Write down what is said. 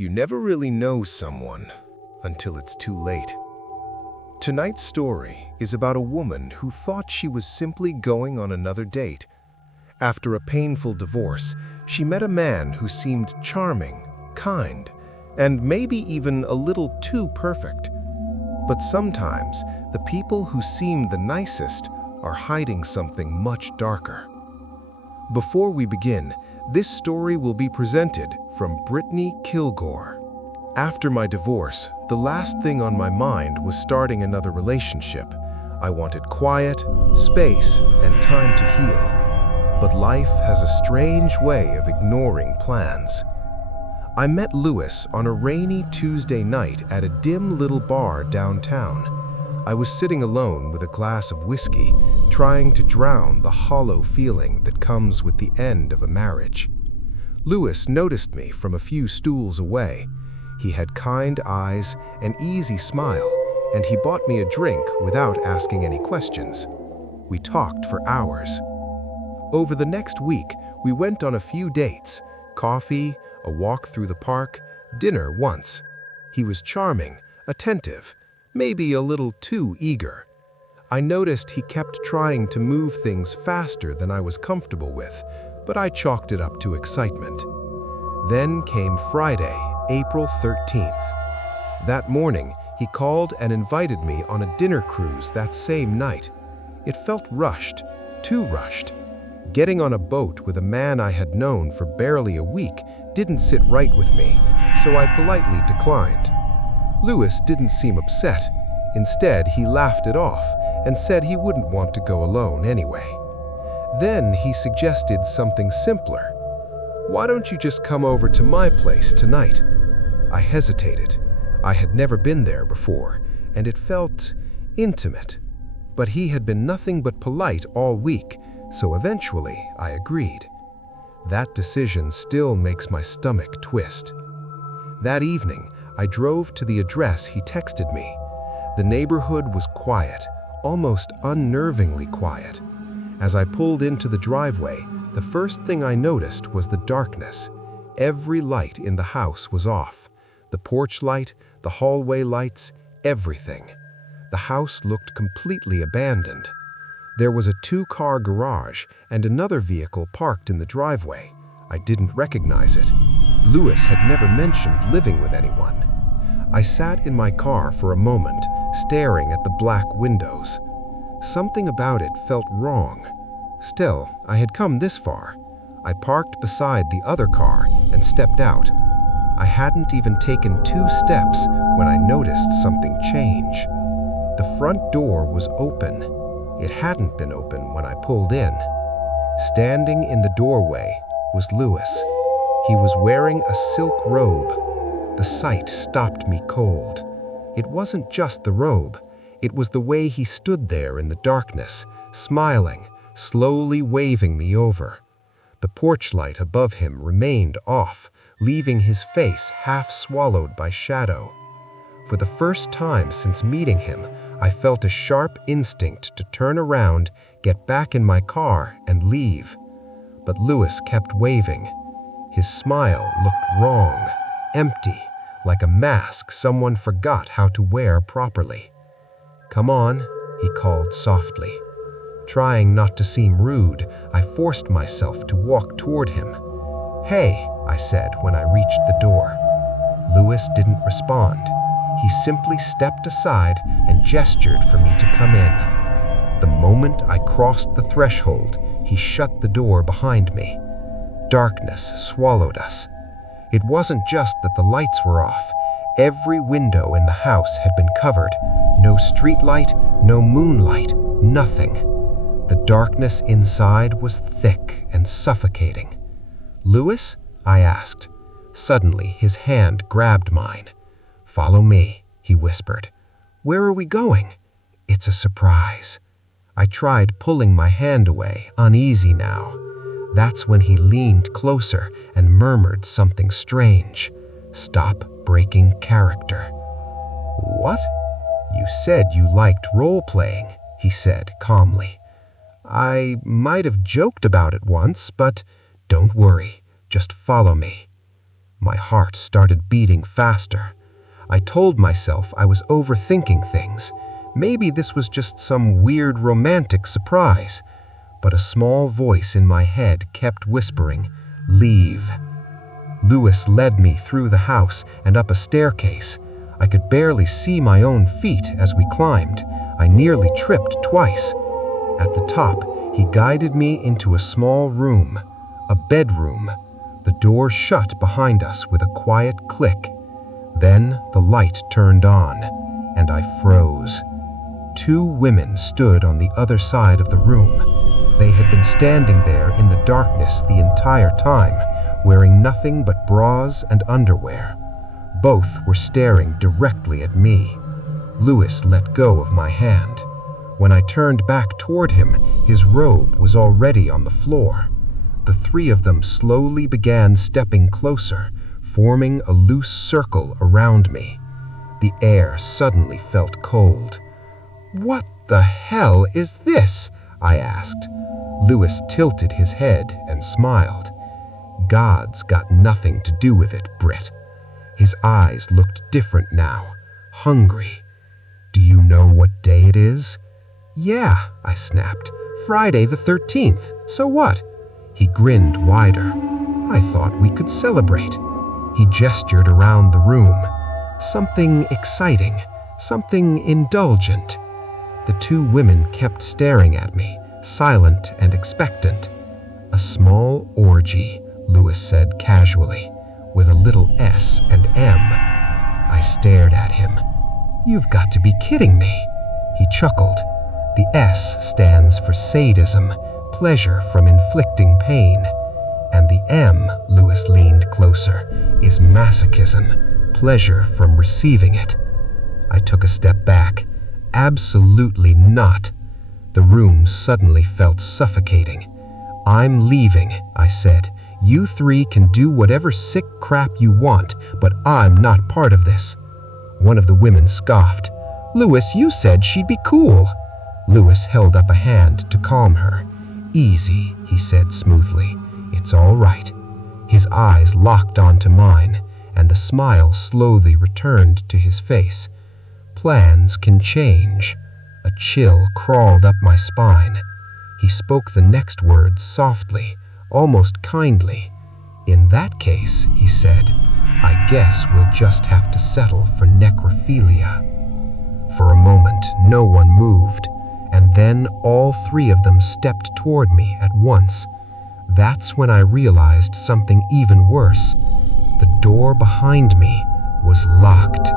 You never really know someone until it's too late. Tonight's story is about a woman who thought she was simply going on another date. After a painful divorce, she met a man who seemed charming, kind, and maybe even a little too perfect. But sometimes, the people who seem the nicest are hiding something much darker. Before we begin, this story will be presented from Brittany Kilgore. After my divorce, the last thing on my mind was starting another relationship. I wanted quiet, space, and time to heal. But life has a strange way of ignoring plans. I met Lewis on a rainy Tuesday night at a dim little bar downtown. I was sitting alone with a glass of whiskey, trying to drown the hollow feeling that comes with the end of a marriage. Lewis noticed me from a few stools away. He had kind eyes, an easy smile, and he bought me a drink without asking any questions. We talked for hours. Over the next week, we went on a few dates: coffee, a walk through the park, dinner once. He was charming, attentive, maybe a little too eager. I noticed he kept trying to move things faster than I was comfortable with, but I chalked it up to excitement. Then came Friday, April 13th. That morning, he called and invited me on a dinner cruise that same night. It felt rushed, too rushed. Getting on a boat with a man I had known for barely a week didn't sit right with me, so I politely declined. Lewis didn't seem upset. Instead, he laughed it off and said he wouldn't want to go alone anyway. Then he suggested something simpler. "Why don't you just come over to my place tonight?" I hesitated. I had never been there before, and it felt intimate. But he had been nothing but polite all week, so eventually I agreed. That decision still makes my stomach twist. That evening, I drove to the address he texted me. The neighborhood was quiet, almost unnervingly quiet. As I pulled into the driveway, the first thing I noticed was the darkness. Every light in the house was off. The porch light, the hallway lights, everything. The house looked completely abandoned. There was a two-car garage and another vehicle parked in the driveway. I didn't recognize it. Lewis had never mentioned living with anyone. I sat in my car for a moment, staring at the black windows. Something about it felt wrong. Still, I had come this far. I parked beside the other car and stepped out. I hadn't even taken 2 steps when I noticed something change. The front door was open. It hadn't been open when I pulled in. Standing in the doorway was Lewis. He was wearing a silk robe. The sight stopped me cold. It wasn't just the robe. It was the way he stood there in the darkness, smiling, slowly waving me over. The porch light above him remained off, leaving his face half swallowed by shadow. For the first time since meeting him, I felt a sharp instinct to turn around, get back in my car, and leave. But Lewis kept waving. His smile looked wrong, empty, like a mask someone forgot how to wear properly. "Come on," he called softly. Trying not to seem rude, I forced myself to walk toward him. "Hey," I said when I reached the door. Lewis didn't respond. He simply stepped aside and gestured for me to come in. The moment I crossed the threshold, he shut the door behind me. Darkness swallowed us. It wasn't just that the lights were off. Every window in the house had been covered. No streetlight, no moonlight, nothing. The darkness inside was thick and suffocating. "Lewis?" I asked. Suddenly, his hand grabbed mine. "Follow me," he whispered. "Where are we going?" "It's a surprise." I tried pulling my hand away, uneasy now. That's when he leaned closer and murmured something strange. "Stop breaking character." "What?" "You said you liked role-playing," he said calmly. "I might have joked about it once, but don't worry, just follow me." My heart started beating faster. I told myself I was overthinking things. Maybe this was just some weird romantic surprise. But a small voice in my head kept whispering, "Leave." Louis led me through the house and up a staircase. I could barely see my own feet as we climbed. I nearly tripped twice. At the top, he guided me into a small room, a bedroom. The door shut behind us with a quiet click. Then the light turned on, and I froze. Two women stood on the other side of the room. They had been standing there in the darkness the entire time, wearing nothing but bras and underwear. Both were staring directly at me. Louis let go of my hand. When I turned back toward him, his robe was already on the floor. The three of them slowly began stepping closer, forming a loose circle around me. The air suddenly felt cold. "What the hell is this?" I asked. Louis tilted his head and smiled. "God's got nothing to do with it, Britt." His eyes looked different now, hungry. "Do you know what day it is?" "Yeah," I snapped. "Friday the 13th. So what?" He grinned wider. "I thought we could celebrate." He gestured around the room. "Something exciting, something indulgent." The two women kept staring at me, silent and expectant. "A small orgy," Louis said casually, "with a little S and M." I stared at him. "You've got to be kidding me." He chuckled. "The S stands for sadism, pleasure from inflicting pain. And the M," Louis leaned closer, "is masochism, pleasure from receiving it." I took a step back. "Absolutely not." The room suddenly felt suffocating. "I'm leaving," I said. "You three can do whatever sick crap you want, but I'm not part of this." One of the women scoffed. "Louis, you said she'd be cool." Louis held up a hand to calm her. "Easy," he said smoothly. "It's all right." His eyes locked onto mine, and the smile slowly returned to his face. "Plans can change." A chill crawled up my spine. He spoke the next words softly, almost kindly. "In that case," he said, "I guess we'll just have to settle for necrophilia." For a moment, no one moved, and then all three of them stepped toward me at once. That's when I realized something even worse. The door behind me was locked.